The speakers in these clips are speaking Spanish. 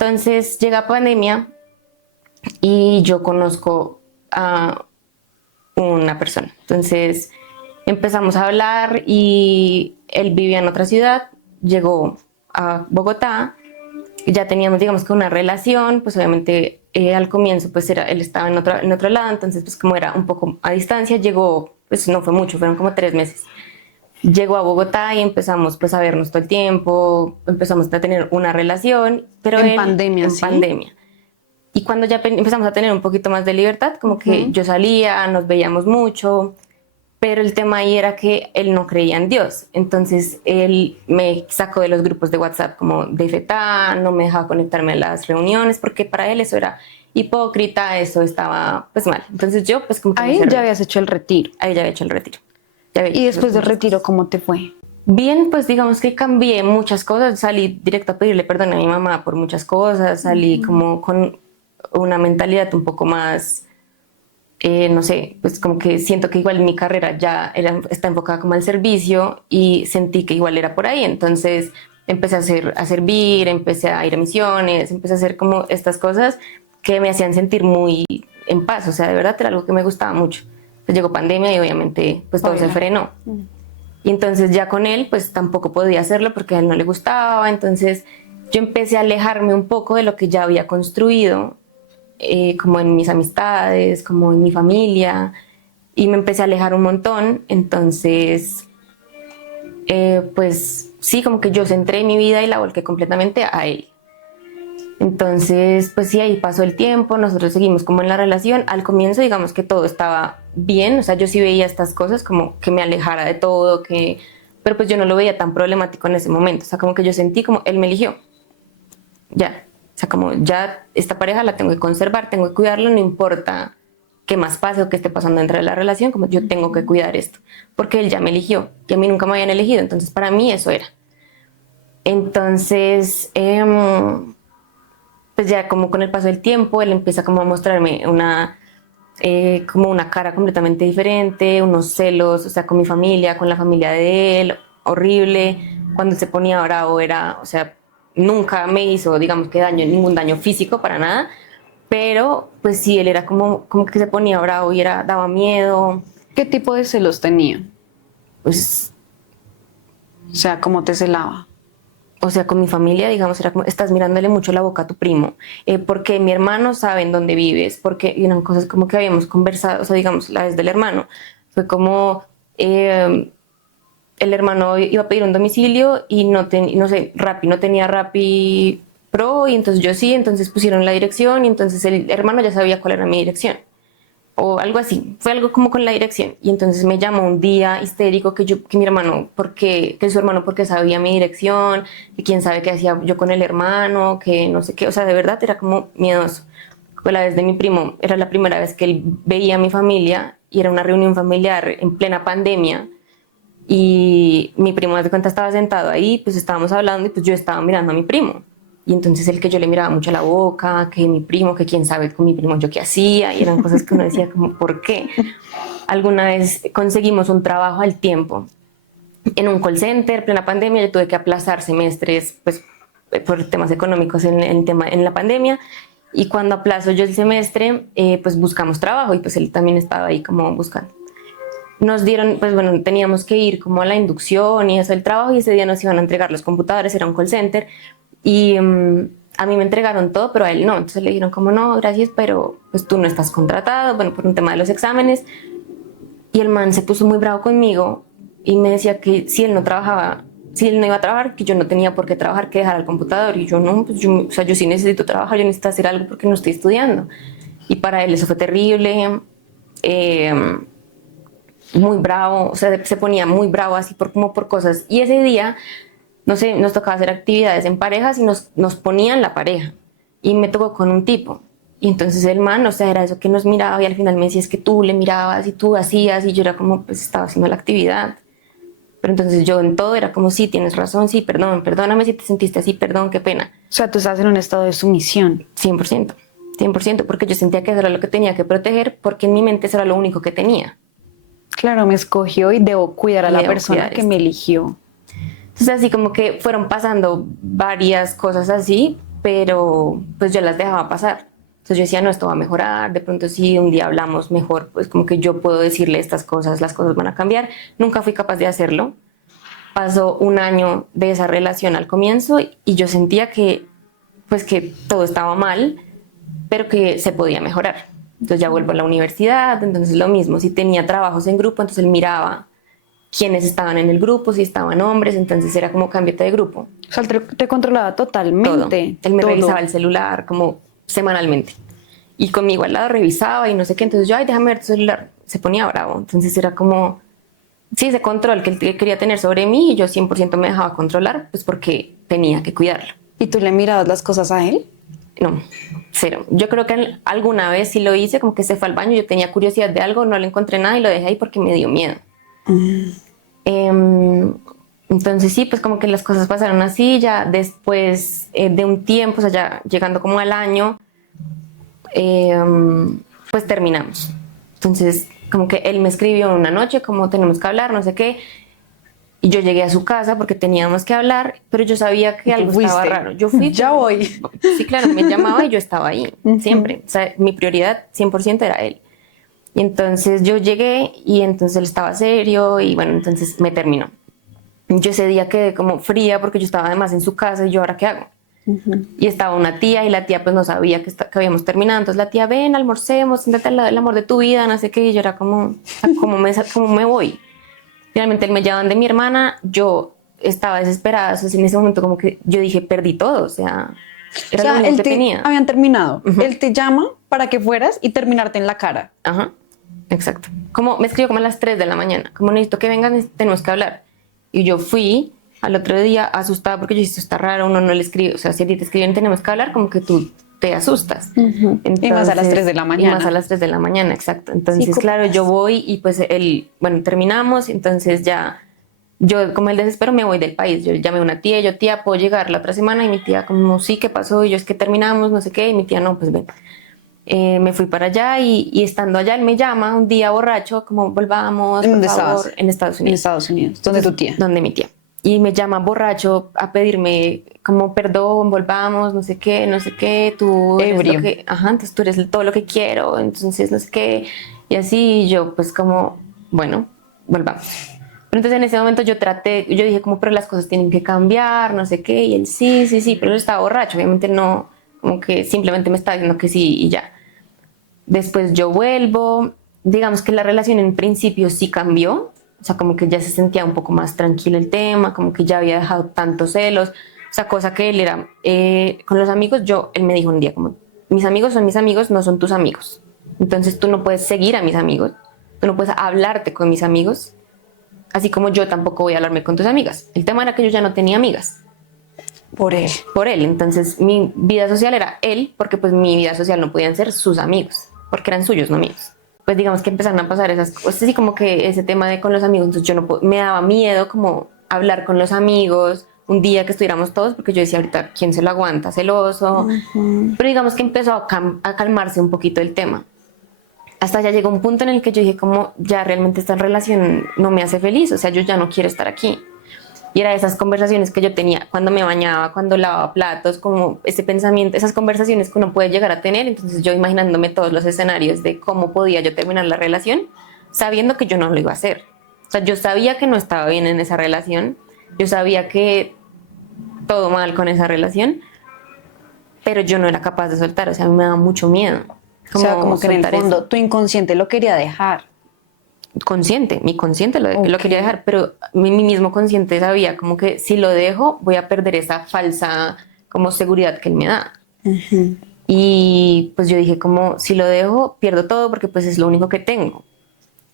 Entonces llega pandemia y yo conozco a una persona. Entonces empezamos a hablar y él vivía en otra ciudad, llegó a Bogotá, ya teníamos, digamos que una relación, pues obviamente al comienzo pues él estaba en otro lado, entonces pues como era un poco a distancia, llegó, pues no fue mucho, fueron como 3 meses. Llegó a Bogotá y empezamos pues a vernos todo el tiempo, empezamos a tener una relación, pero En él pandemia, en ¿sí? pandemia. Y cuando ya empezamos a tener un poquito más de libertad, como que yo salía, nos veíamos mucho, pero el tema ahí era que él no creía en Dios. Entonces él me sacó de los grupos de WhatsApp como de FETA, no me dejaba conectarme a las reuniones, porque para él eso era hipócrita, eso estaba pues mal. Entonces yo pues como que me Ahí cerré. ya habías hecho el retiro. Ahí ya había hecho el retiro. Ya había Y hecho después del muchas retiro, cosas. ¿cómo te fue? Bien, pues digamos que cambié muchas cosas, salí directo a pedirle perdón a mi mamá por muchas cosas, salí como con una mentalidad un poco más, no sé, pues como que siento que igual mi carrera ya está enfocada como al servicio y sentí que igual era por ahí, entonces empecé a servir, empecé a ir a misiones, empecé a hacer como estas cosas que me hacían sentir muy en paz, o sea, de verdad era algo que me gustaba mucho. Pues llegó pandemia y obviamente pues todo se frenó. Y entonces ya con él pues tampoco podía hacerlo porque a él no le gustaba, entonces yo empecé a alejarme un poco de lo que ya había construido, como en mis amistades, como en mi familia, y me empecé a alejar un montón, entonces pues sí, como que yo centré mi vida y la volqué completamente a él. Entonces, pues sí, ahí pasó el tiempo, nosotros seguimos como en la relación. Al comienzo, digamos que todo estaba bien, o sea, yo sí veía estas cosas como que me alejara de todo, pero pues yo no lo veía tan problemático en ese momento, o sea, como que yo sentí como él me eligió, ya, o sea, como ya esta pareja la tengo que conservar, tengo que cuidarlo, no importa qué más pase o qué esté pasando dentro de la relación, como yo tengo que cuidar esto, porque él ya me eligió y a mí nunca me habían elegido, entonces para mí eso era. Entonces, pues ya como con el paso del tiempo, él empieza como a mostrarme como una cara completamente diferente, unos celos, o sea, con mi familia, con la familia de él, horrible. Cuando él se ponía bravo era, o sea, nunca me hizo, digamos que ningún daño físico para nada, pero pues sí, él era como que se ponía bravo y daba miedo, ¿Qué tipo de celos tenía? pues, O sea, ¿cómo te celaba? o sea, con mi familia, digamos, era como, estás mirándole mucho la boca a tu primo, porque mi hermano sabe en dónde vives, porque y eran cosas como que habíamos conversado, o sea, digamos, la vez del hermano, fue como, el hermano iba a pedir un domicilio y no sé, Rappi, no tenía Rappi Pro, y entonces yo sí, entonces pusieron la dirección, y entonces el hermano ya sabía cuál era mi dirección o algo así. Fue algo como con la dirección. Y entonces me llamó un día histérico que mi hermano, que su hermano porque sabía mi dirección, que quién sabe qué hacía yo con el hermano, que no sé qué. O sea, de verdad era como miedoso. Fue la vez de mi primo, era la primera vez que él veía a mi familia y era una reunión familiar en plena pandemia. Y mi primo, de cuenta, estaba sentado ahí, pues estábamos hablando y pues yo estaba mirando a mi primo. Y entonces el que yo le miraba mucho la boca, que mi primo, que quién sabe con mi primo yo qué hacía, y eran cosas que uno decía como, ¿por qué? Alguna vez conseguimos un trabajo al tiempo en un call center, plena pandemia, yo tuve que aplazar semestres, pues por temas económicos en la pandemia, y cuando aplazo yo el semestre, pues buscamos trabajo, y pues él también estaba ahí como buscando. Nos dieron, pues bueno, teníamos que ir como a la inducción y eso el trabajo, y ese día nos iban a entregar los computadores, era un call center, y a mí me entregaron todo, pero a él no. Entonces le dijeron como no, gracias, pero pues tú no estás contratado, bueno, por un tema de los exámenes. Y el man se puso muy bravo conmigo y me decía que si él no trabajaba, si él no iba a trabajar, que yo no tenía por qué trabajar, que dejar el computador. Y yo no, pues o sea, yo sí necesito trabajar, yo necesito hacer algo porque no estoy estudiando. Y para él eso fue terrible. Eh, Muy bravo, o sea, se ponía muy bravo así como por cosas. Y ese día, no sé, nos tocaba hacer actividades en parejas y nos ponían la pareja. Y me tocó con un tipo. Y entonces el man, o sea, era eso que nos miraba y al final me decía, es que tú le mirabas y tú hacías, y yo era como, pues estaba haciendo la actividad. Pero entonces yo en todo era como, sí, tienes razón, sí, perdón, perdóname si te sentiste así, perdón, qué pena. O sea, tú estás en un estado de sumisión. 100%, 100%, porque yo sentía que eso era lo que tenía que proteger, porque en mi mente eso era lo único que tenía. Claro, me escogió y debo cuidar a Y la debo persona cuidar que esto. me eligió. Entonces así como que fueron pasando varias cosas así, pero pues yo las dejaba pasar. Entonces yo decía, no, esto va a mejorar, de pronto si un día hablamos mejor, pues como que yo puedo decirle estas cosas, las cosas van a cambiar. Nunca fui capaz de hacerlo. Pasó un año de esa relación al comienzo y yo sentía que, pues que todo estaba mal, pero que se podía mejorar. Entonces ya vuelvo a la universidad, entonces lo mismo, si tenía trabajos en grupo, entonces él miraba quiénes estaban en el grupo, si estaban hombres, entonces era como cámbiate de grupo. O sea, él te controlaba Todo. totalmente. Él me todo. revisaba el celular como semanalmente. Y conmigo al lado revisaba y no sé qué, entonces yo, ay, déjame ver tu celular. Se ponía bravo, entonces era como, sí, ese control que él quería tener sobre mí y yo 100% me dejaba controlar, pues porque tenía que cuidarlo. ¿Y tú le mirabas las cosas a él? No, cero. Yo creo que alguna vez sí lo hice, como que se fue al baño, yo tenía curiosidad de algo, no le encontré nada y lo dejé ahí porque me dio miedo. Entonces sí, pues como que las cosas pasaron así, ya después de un tiempo, o sea, ya llegando como al año, pues terminamos. Entonces como que él me escribió una noche como tenemos que hablar, no sé qué, y yo llegué a su casa porque teníamos que hablar, pero yo sabía que algo estaba raro. Yo fui. Ya voy. Sí, claro, me llamaba y yo estaba ahí, siempre. O sea, mi prioridad 100% era él. Y entonces yo llegué y entonces él estaba serio y bueno, entonces me terminó. Yo ese día quedé como fría porque yo estaba además en su casa y yo, ¿ahora qué hago? Y estaba una tía y la tía pues no sabía que habíamos terminado. Entonces la tía, ven, almorcemos, siéntate al lado del amor de tu vida, no sé qué. Y yo era como, ¿cómo me voy? Finalmente él me lleva donde mi hermana, yo estaba desesperada, o sea, en ese momento como que yo dije, perdí todo, o sea, era lo único que tenía. Habían terminado. Él te llama para que fueras y terminarte en la cara. Ajá, exacto. Como me escribió como a las 3 de la mañana, como necesito que vengan, tenemos que hablar. Y yo fui al otro día asustada porque yo dije, esto está raro, uno no le escribe, o sea, si a ti te escriben tenemos que hablar, como que tú te asustas. Entonces, Y más a las 3 de la mañana. Y más a las 3 de la mañana, exacto. Entonces, Sí, claro, yo voy y pues él, bueno, terminamos, entonces ya, yo como el desespero me voy del país. Yo llamé a una tía, yo, tía, ¿puedo llegar la otra semana? Y mi tía como, sí, ¿qué pasó? Y yo, es que terminamos, no sé qué, y mi tía, no, pues ven. Me fui para allá y estando allá él me llama un día borracho, como volvamos, ¿En por dónde favor, estabas? en Estados Unidos. En Estados Unidos. ¿Dónde tu tía? Donde mi tía. Y me llama borracho a pedirme como perdón, volvamos, no sé qué, tú eres Ebrio. lo que, ajá, entonces tú eres todo lo que quiero, entonces no sé qué. Y así yo pues como, bueno, volvamos. Pero entonces en ese momento yo dije como, pero las cosas tienen que cambiar, no sé qué, y él sí, pero él estaba borracho, obviamente no, como que simplemente me estaba diciendo que sí y ya. Después yo vuelvo, digamos que la relación en principio sí cambió, o sea, como que ya se sentía un poco más tranquilo el tema, como que ya había dejado tantos celos, o sea, cosa que él era, con los amigos, él me dijo un día como, mis amigos son mis amigos, no son tus amigos, entonces tú no puedes seguir a mis amigos, tú no puedes hablarte con mis amigos, así como yo tampoco voy a hablarme con tus amigas. El tema era que yo ya no tenía amigas. Por él. Por él, entonces mi vida social era él, porque pues mi vida social no podían ser sus amigos, porque eran suyos, no míos. Pues digamos que empezaron a pasar esas cosas, así como que ese tema de con los amigos, entonces yo no me daba miedo como hablar con los amigos un día que estuviéramos todos, porque yo decía ahorita, ¿quién se lo aguanta? Celoso. Pero digamos que empezó a calmarse un poquito el tema. Hasta ya llegó un punto en el que yo dije como, ya realmente esta relación no me hace feliz, o sea, yo ya no quiero estar aquí. Y era esas conversaciones que yo tenía cuando me bañaba, cuando lavaba platos, como ese pensamiento, esas conversaciones que uno puede llegar a tener. Entonces yo imaginándome todos los escenarios de cómo podía yo terminar la relación, sabiendo que yo no lo iba a hacer. O sea, yo sabía que no estaba bien en esa relación, yo sabía que todo mal con esa relación, pero yo no era capaz de soltar, o sea, a mí me daba mucho miedo. O sea, como que en el soltar fondo eso. tu inconsciente lo quería dejar. Mi consciente lo quería dejar, pero mi mismo consciente sabía como que si lo dejo voy a perder esa falsa como seguridad que él me da. Y pues yo dije como si lo dejo pierdo todo porque pues es lo único que tengo.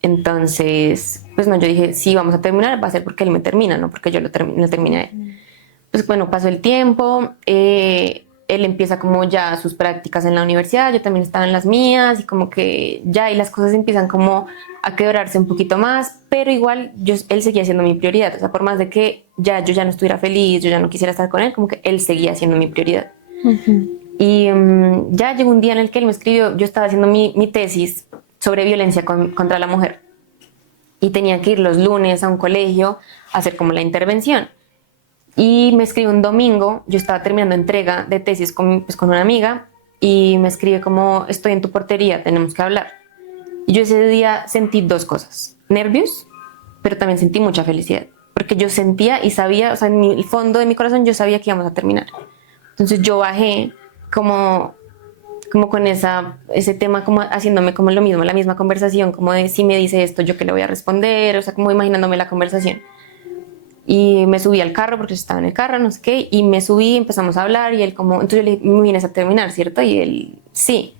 Entonces, pues no, yo dije si vamos a terminar va a ser porque él me termina, no porque yo lo termine a él. Pues bueno, pasó el tiempo, él empieza como ya sus prácticas en la universidad, yo también estaba en las mías y como que ya y las cosas empiezan como a quebrarse un poquito más, pero igual él seguía siendo mi prioridad, o sea, por más de que yo ya no estuviera feliz, yo ya no quisiera estar con él, como que él seguía siendo mi prioridad. Y ya llegó un día en el que él me escribió, yo estaba haciendo mi tesis sobre violencia contra la mujer y tenía que ir los lunes a un colegio a hacer como la intervención. Y me escribe un domingo, yo estaba terminando entrega de tesis pues, con una amiga, y me escribe como, estoy en tu portería, tenemos que hablar. Y yo ese día sentí dos cosas, nervios, pero también sentí mucha felicidad, porque yo sentía y sabía, o sea, en el fondo de mi corazón yo sabía que íbamos a terminar. Entonces yo bajé como, como con ese tema, como haciéndome como lo mismo, la misma conversación, como de si me dice esto, yo qué le voy a responder, o sea, como imaginándome la conversación. Y me subí al carro porque estaba en el carro, no sé qué, y me subí, empezamos a hablar y él como, entonces yo le dije, me vienes a terminar, ¿cierto? Y él, sí.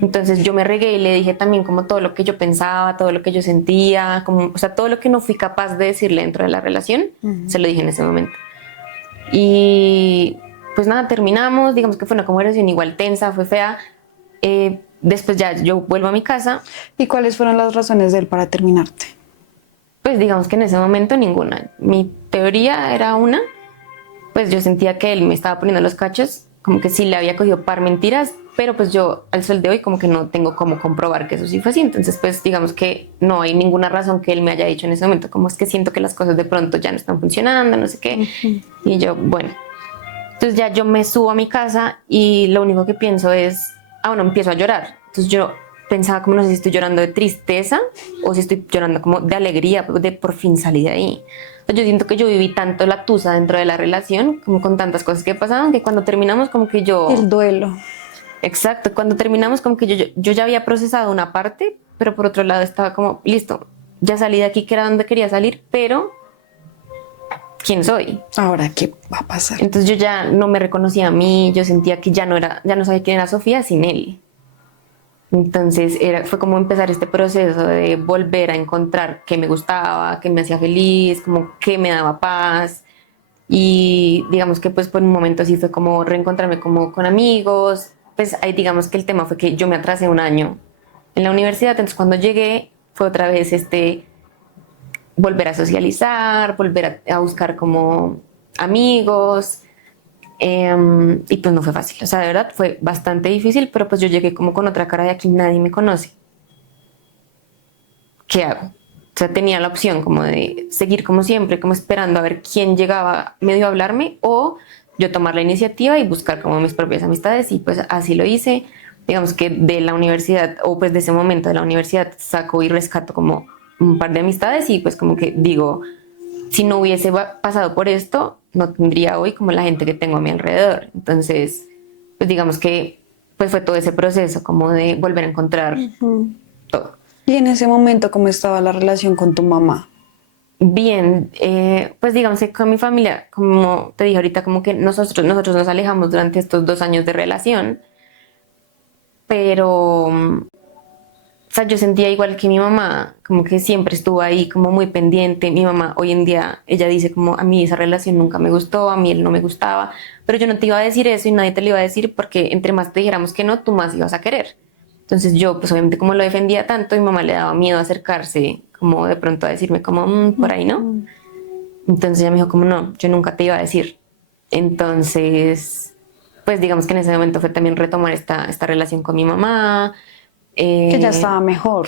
Entonces yo me regué y le dije también como todo lo que yo pensaba, todo lo que yo sentía, como, o sea, todo lo que no fui capaz de decirle dentro de la relación, se lo dije en ese momento. Y pues nada, terminamos, digamos que fue una conversación igual tensa, fue fea. Después ya yo vuelvo a mi casa. ¿Y cuáles fueron las razones de él para terminarte? Pues digamos que en ese momento ninguna. Mi teoría era una, pues yo sentía que él me estaba poniendo los cachos, como que sí le había cogido par mentiras, pero pues yo al sol de hoy como que no tengo cómo comprobar que eso sí fue así. Entonces pues digamos que no hay ninguna razón que él me haya dicho en ese momento, como es que siento que las cosas de pronto ya no están funcionando, no sé qué. Y yo, bueno. Entonces ya yo me subo a mi casa y lo único que pienso es, bueno, empiezo a llorar. Entonces yo pensaba como no sé si estoy llorando de tristeza o si estoy llorando como de alegría de por fin salir de ahí. Entonces yo siento que yo viví tanto la tusa dentro de la relación, como con tantas cosas que pasaban, que cuando terminamos como que yo... El duelo. Exacto, cuando terminamos como que yo ya había procesado una parte, pero por otro lado estaba como, listo, ya salí de aquí que era donde quería salir, pero ¿quién soy? Ahora, ¿qué va a pasar? Entonces yo ya no me reconocía a mí, yo sentía que ya no sabía quién era Sofía sin él. Entonces fue como empezar este proceso de volver a encontrar qué me gustaba, qué me hacía feliz, como qué me daba paz. Y digamos que pues por un momento sí fue como reencontrarme como con amigos. Pues ahí digamos que el tema fue que yo me atrasé un año en la universidad, entonces cuando llegué fue otra vez volver a socializar, volver a buscar como amigos. Y pues no fue fácil, o sea, de verdad fue bastante difícil, pero pues yo llegué como con otra cara de aquí nadie me conoce. ¿Qué hago? O sea, tenía la opción como de seguir como siempre, como esperando a ver quién llegaba medio a hablarme o yo tomar la iniciativa y buscar como mis propias amistades y pues así lo hice. Digamos que de la universidad o pues de ese momento de la universidad saco y rescato como un par de amistades y pues como que digo, si no hubiese pasado por esto, no tendría hoy como la gente que tengo a mi alrededor. Entonces, pues digamos que pues fue todo ese proceso como de volver a encontrar todo. Y en ese momento, ¿cómo estaba la relación con tu mamá? Bien, pues digamos que con mi familia, como te dije ahorita, como que nosotros nos alejamos durante estos 2 años de relación, pero o sea, yo sentía igual que mi mamá, como que siempre estuvo ahí, como muy pendiente. Mi mamá hoy en día, ella dice como a mí esa relación nunca me gustó, a mí él no me gustaba, pero yo no te iba a decir eso y nadie te lo iba a decir porque entre más te dijéramos que no, tú más ibas a querer. Entonces yo, pues obviamente como lo defendía tanto, mi mamá le daba miedo acercarse, como de pronto a decirme como, por ahí no. Entonces ella me dijo como, no, yo nunca te iba a decir. Entonces, pues digamos que en ese momento fue también retomar esta relación con mi mamá. Que ya estaba mejor.